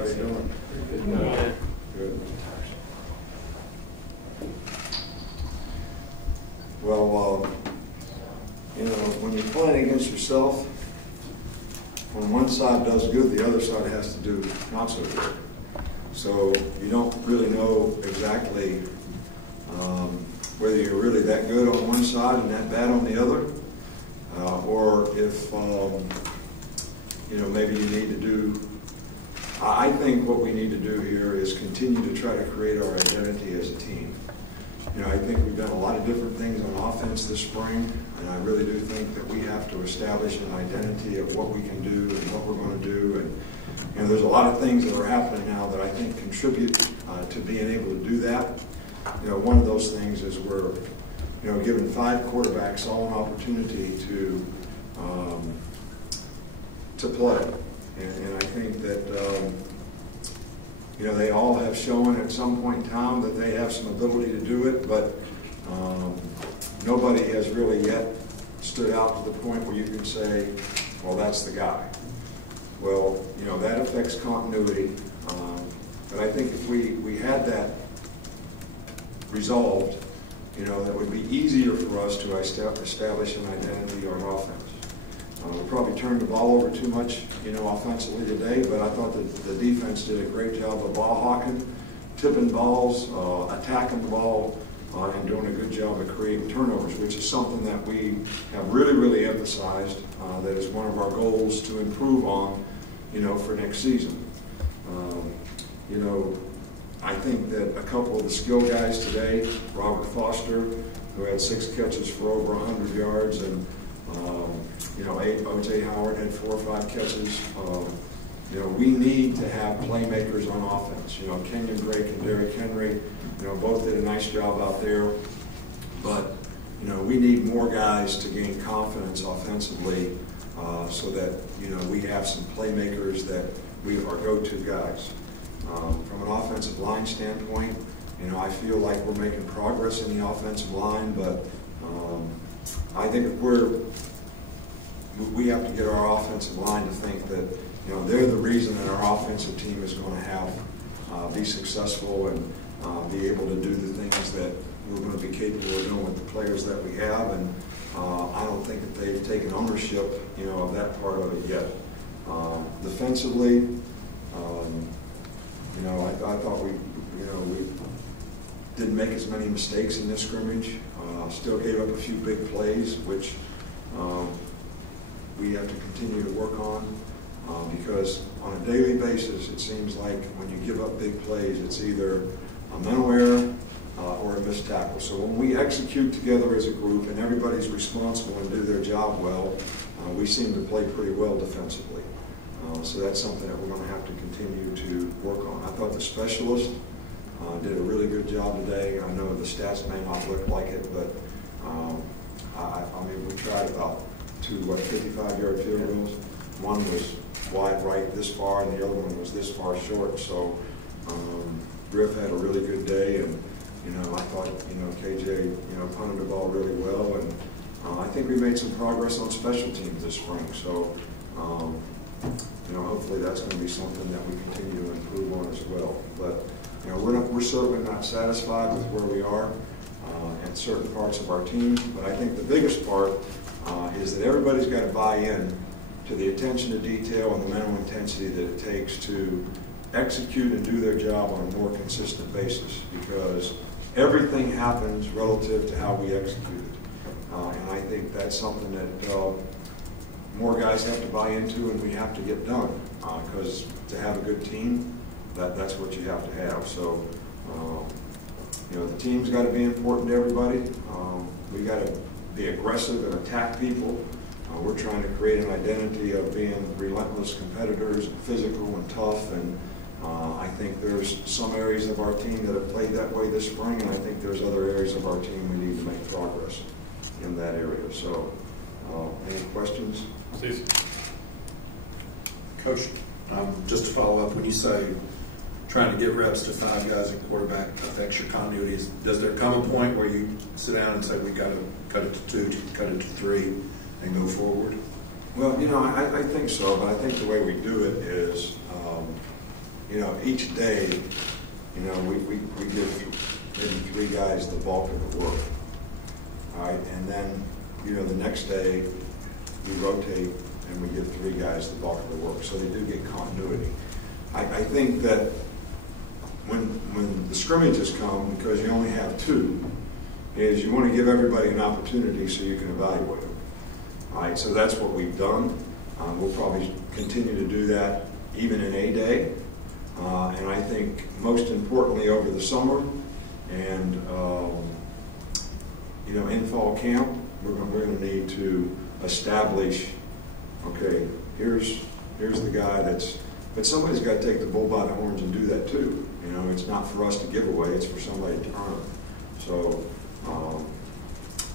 everybody doing? Good. Good. Well, you know, when you're playing against yourself, when one side does good, the other side has to do not so good. So you don't really know exactly whether you're really that good on one side and that bad on the other, or if you know, maybe you need to do. I think what we need to do here is continue to try to create our identity as a team. You know, I think we've done a lot of different things on offense this spring, and I really do think that we have to establish an identity of what we can do and what we're going to do. And you know, there's a lot of things that are happening now that I think contribute to being able to do that. You know, one of those things is we're, you know, giving 5 quarterbacks all an opportunity to play, and I think that you know, they all have shown at some point in time that they have some ability to do it, but nobody has really yet stood out to the point where you can say, well, that's the guy. Well, you know, that affects continuity, but I think if we had that resolved, you know, that would be easier for us to establish an identity on offense. We probably turned the ball over too much, you know, offensively today, but I thought that the defense did a great job of ball hawking, tipping balls, attacking the ball, and doing a good job of creating turnovers, which is something that we have really, really emphasized. That is one of our goals to improve on, you know, for next season. You know, I think that a couple of the skill guys today, Robert Foster, who had 6 catches for over 100 yards, and you know, O.J. Howard had 4 or 5 catches. You know, we need to have playmakers on offense. You know, Kenyon Drake and Derrick Henry, you know, both did a nice job out there. But, you know, we need more guys to gain confidence offensively so that, you know, we have some playmakers that we are go-to guys. From an offensive line standpoint, you know, I feel like we're making progress in the offensive line, but I think if we have to get our offensive line to think that, you know, they're the reason that our offensive team is going to have be successful and be able to do the things that we're going to be capable of doing with the players that we have. And I don't think that they've taken ownership, you know, of that part of it yet. Defensively, you know, I thought we didn't make as many mistakes in this scrimmage. Still gave up a few big plays, which we have to continue to work on because on a daily basis, it seems like when you give up big plays, it's either a mental error or a missed tackle. So when we execute together as a group and everybody's responsible and do their job well, we seem to play pretty well defensively. So that's something that we're going to have to continue to work on. I thought the specialists did a really good job today. I know the stats may not look like it, but I mean, we tried about 2 55-yard field goals. One was wide right this far, and the other one was this far short. So Griff had a really good day, and you know, I thought, you know, KJ, you know, punted the ball really well, and I think we made some progress on special teams this spring. So you know, hopefully that's going to be something that we continue to improve on as well. But you know, we're certainly not satisfied with where we are in certain parts of our team. But I think the biggest part is that everybody's got to buy in to the attention to detail and the mental intensity that it takes to execute and do their job on a more consistent basis, because everything happens relative to how we execute it. And I think that's something that more guys have to buy into and we have to get done, because to have a good team, that's what you have to have. So, you know, the team's got to be important to everybody. We got to be aggressive and attack people. We're trying to create an identity of being relentless competitors, and physical and tough, and I think there's some areas of our team that have played that way this spring, and I think there's other areas of our team we need to make progress in that area. So, any questions? Please. Coach, just to follow up, when you say trying to get reps to 5 guys at quarterback affects your continuity, does there come a point where you sit down and say, we got to cut it to 2, cut it to 3, and go forward? Well, you know, I think so, but I think the way we do it is, you know, each day, you know, we give maybe 3 guys the bulk of the work. All right, and then, you know, the next day we rotate and we give 3 guys the bulk of the work. So they do get continuity. I think that when the scrimmages come, because you only have 2, is you want to give everybody an opportunity so you can evaluate them. All right, so that's what we've done. We'll probably continue to do that even in A day. And I think most importantly over the summer and you know, in fall camp, we're going to need to establish, okay, here's the guy that's, but somebody's got to take the bull by the horns and do that too. You know, it's not for us to give away, it's for somebody to earn. So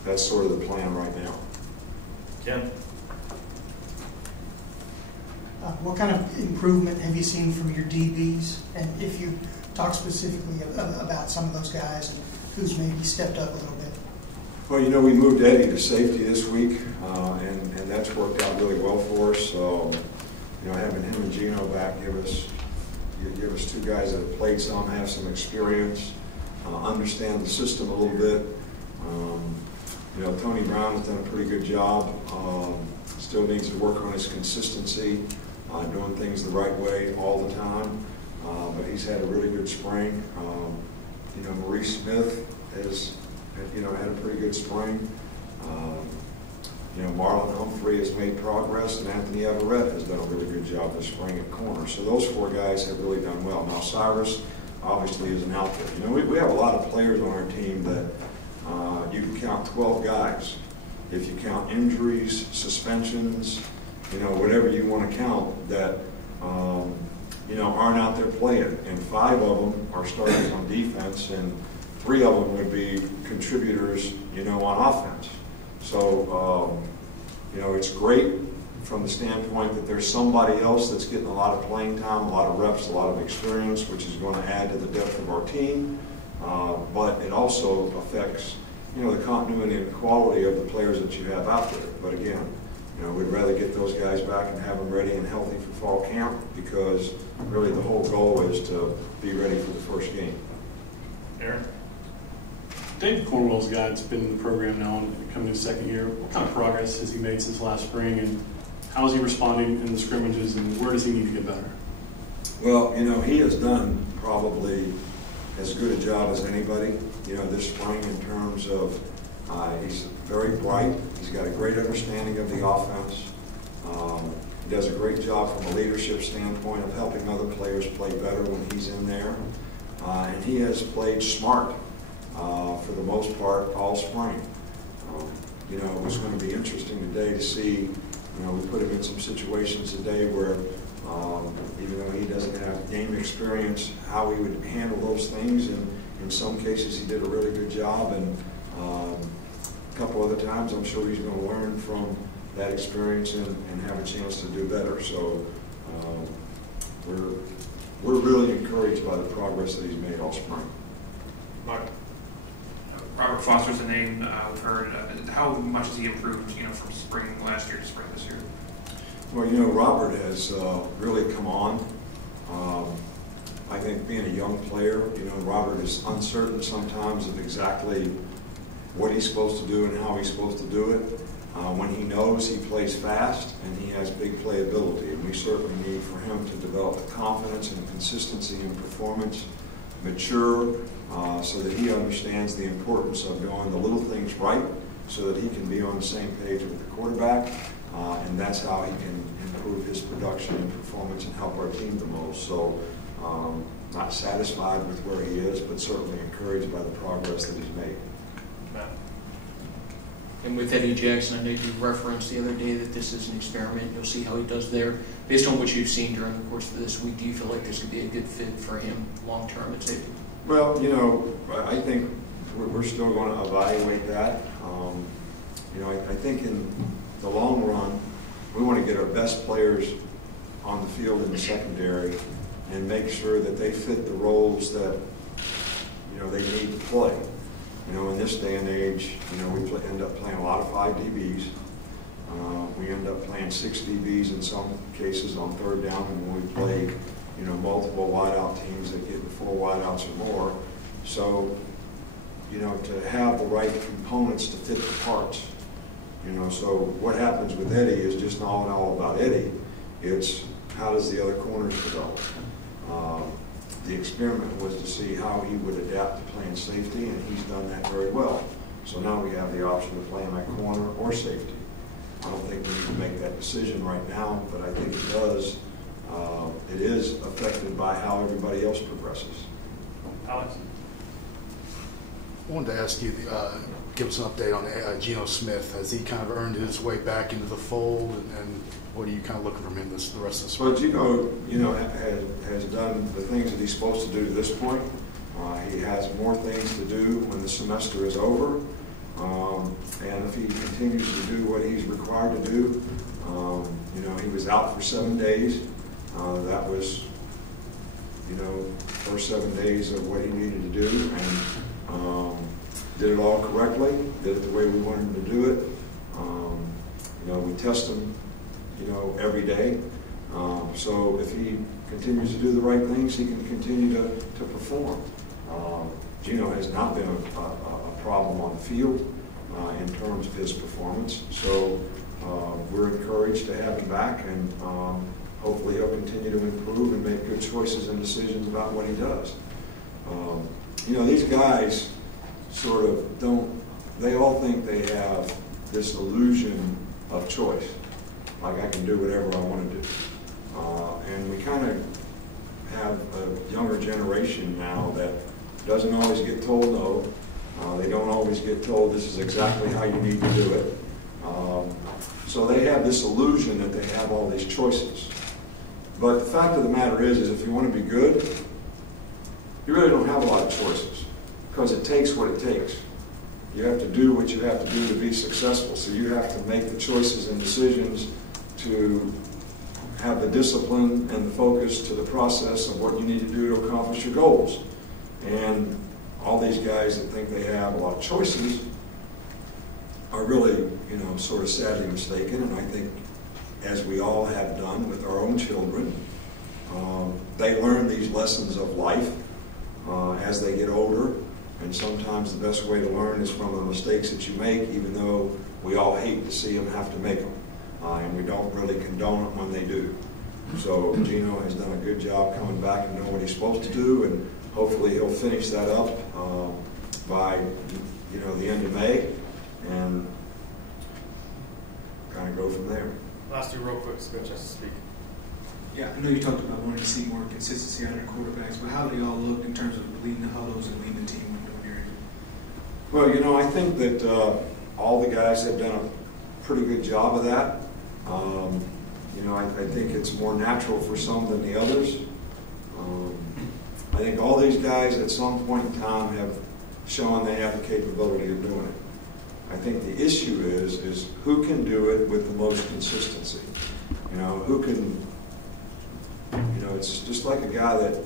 that's sort of the plan right now. Tim? What kind of improvement have you seen from your DBs? And if you talk specifically about some of those guys and who's maybe stepped up a little bit. Well, you know, we moved Eddie to safety this week, and that's worked out really well for us. So, you know, having him and Gino back give us 2 guys that have played some, have some experience, understand the system a little bit. You know, Tony Brown has done a pretty good job. Still needs to work on his consistency, doing things the right way all the time. But he's had a really good spring. You know, Maurice Smith has, you know, had a pretty good spring. You know, Marlon Humphrey has made progress, and Anthony Everett has done a really good job this spring at corner. So those 4 guys have really done well. Now Cyrus obviously is an outfit. You know, we have a lot of players on our team that you can count 12 guys. If you count injuries, suspensions, you know, whatever you want to count that, you know, aren't out there playing. And 5 of them are starters on defense, and 3 of them would be contributors, you know, on offense. So, you know, it's great from the standpoint that there's somebody else that's getting a lot of playing time, a lot of reps, a lot of experience, which is going to add to the depth of our team. But it also affects, you know, the continuity and quality of the players that you have out there. But again, you know, we'd rather get those guys back and have them ready and healthy for fall camp, because really the whole goal is to be ready for the first game. Aaron? David Cornwell's a guy that's been in the program now and coming to 2nd year. What kind of progress has he made since last spring, and how is he responding in the scrimmages, and where does he need to get better? Well, you know, he has done probably as good a job as anybody, you know, this spring in terms of he's very bright. He's got a great understanding of the offense. He does a great job from a leadership standpoint of helping other players play better when he's in there. And he has played smart for the most part all spring. You know, it was going to be interesting today to see, you know, we put him in some situations today where even though he doesn't have game experience, how he would handle those things, and in some cases he did a really good job, and a couple other times I'm sure he's going to learn from that experience and have a chance to do better. So we're really encouraged by the progress that he's made all spring. Mark? Robert Foster's a name we've heard. How much has he improved, you know, from spring last year to spring this year? Well, you know, Robert has really come on. I think being a young player, you know, Robert is uncertain sometimes of exactly what he's supposed to do and how he's supposed to do it. When he knows, he plays fast and he has big playability, and we certainly need for him to develop the confidence and consistency in performance, mature, so that he understands the importance of doing the little things right so that he can be on the same page with the quarterback, and that's how he can improve his production and performance and help our team the most. So not satisfied with where he is, but certainly encouraged by the progress that he's made. And with Eddie Jackson, I know you referenced the other day that this is an experiment. You'll see how he does there. Based on what you've seen during the course of this week, do you feel like this could be a good fit for him long-term at safety? Well, you know, I think we're still going to evaluate that. You know, I think in the long run, we want to get our best players on the field in the secondary and make sure that they fit the roles that, you know, they need to play. You know, in this day and age, you know, we end up playing a lot of 5 DBs. We end up playing 6 DBs in some cases on 3rd down, and when we play, you multiple wideout teams that get 4 wideouts or more. So, to have the right components to fit the parts. So what happens with Eddie is just not all about Eddie. It's how does the other corners develop. The experiment was to see how he would adapt to playing safety, and he's done that very well. So now we have the option of playing at corner or safety. I don't think we need to make that decision right now, but I think it does. It is affected by how everybody else progresses. Alex? I wanted to ask you, give us an update on Geno Smith. Has he kind of earned his way back into the fold, and what are you kind of looking from him the rest of the spring? Well, Geno, has done the things that he's supposed to do to this point. He has more things to do when the semester is over, and if he continues to do what he's required to do, he was out for 7 days. That was, first 7 days of what he needed to do, and did it all correctly, did it the way we wanted him to do it. We test him, every day. So if he continues to do the right things, he can continue to perform. Geno has not been a problem on the field in terms of his performance. So we're encouraged to have him back, and hopefully he'll continue to improve and make good choices and decisions about what he does. These guys sort of they all think they have this illusion of choice. Like I can do whatever I want to do. And we kind of have a younger generation now that doesn't always get told no. They don't always get told this is exactly how you need to do it. So they have this illusion that they have all these choices. But the fact of the matter is if you want to be good, you really don't have a lot of choices, because it takes what it takes. You have to do what you have to do to be successful. So you have to make the choices and decisions to have the discipline and the focus to the process of what you need to do to accomplish your goals. And all these guys that think they have a lot of choices are really, sort of sadly mistaken. And I think, as we all have done with our own children, they learn these lessons of life as they get older. And sometimes the best way to learn is from the mistakes that you make, even though we all hate to see them have to make them. And we don't really condone it when they do. So Geno has done a good job coming back and knowing what he's supposed to do, and hopefully he'll finish that up by the end of May, and kind of go from there. Last two real quick, so go chance to speak. Yeah, I know you talked about wanting to see more consistency out of their quarterbacks, but how do they all look in terms of leading the huddles and leading the team when doing your Well, I think that all the guys have done a pretty good job of that. I think it's more natural for some than the others. I think all these guys at some point in time have shown they have the capability of doing it. I think the issue is who can do it with the most consistency. Who can, it's just like a guy that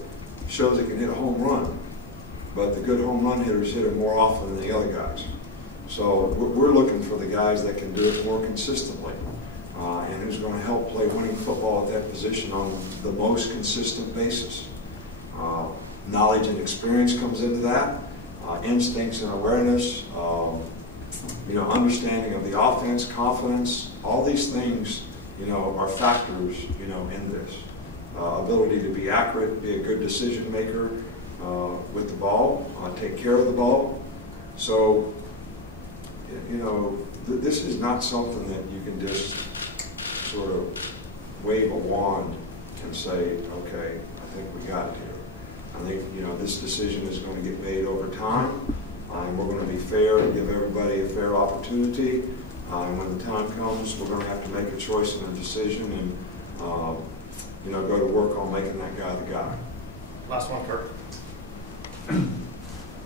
shows he can hit a home run, but the good home run hitters hit it more often than the other guys. So we're looking for the guys that can do it more consistently, and who's going to help play winning football at that position on the most consistent basis. Knowledge and experience comes into that, instincts and awareness, understanding of the offense, confidence, all these things, are factors, in this. Ability to be accurate, be a good decision maker with the ball, take care of the ball. So, this is not something that you can just sort of wave a wand and say, okay, I think we got it here. I think, this decision is going to get made over time, and we're going to be fair and give everybody a fair opportunity. And when the time comes, we're going to have to make a choice and a decision, and go to work on making that guy the guy. Last one, Kirk.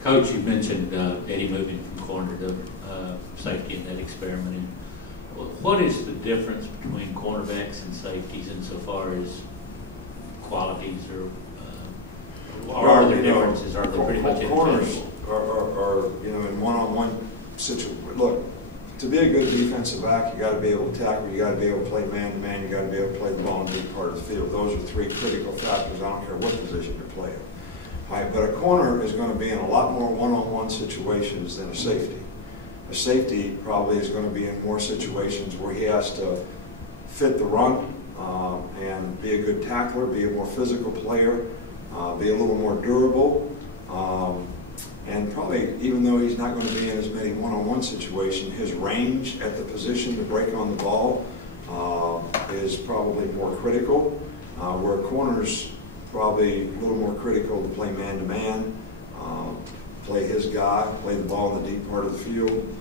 Coach, you mentioned Eddie moving from corner to safety in that experiment. And what is the difference between cornerbacks and safeties insofar as qualities, or are there differences? Are they pretty much corners are in one-on-one situation? Look, to be a good defensive back, you got to be able to tackle, you got to be able to play man-to-man, you got to be able to play the ball in the deep part of the field. Those are three critical factors. I don't care what position you're playing. All right, but a corner is going to be in a lot more one-on-one situations than a safety. A safety probably is going to be in more situations where he has to fit the run and be a good tackler, be a more physical player, be a little more durable. And probably, even though he's not going to be in as many one-on-one situations, his range at the position to break on the ball is probably more critical, where corners probably a little more critical to play man-to-man, play his guy, play the ball in the deep part of the field,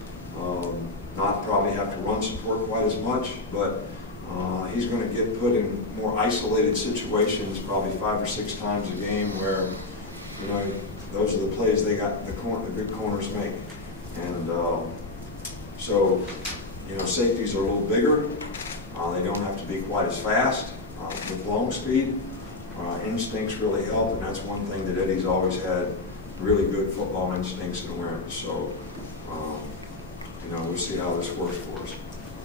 not probably have to run support quite as much, but he's going to get put in more isolated situations probably 5 or 6 times a game where, you know, those are the plays they got the good corners make. And so, you know, safeties are a little bigger. They don't have to be quite as fast with long speed. Instincts really help, and that's one thing that Eddie's always had, really good football instincts and awareness. So, you know, we'll see how this works for us.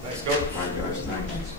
Thanks, Coach. All right, guys, thanks.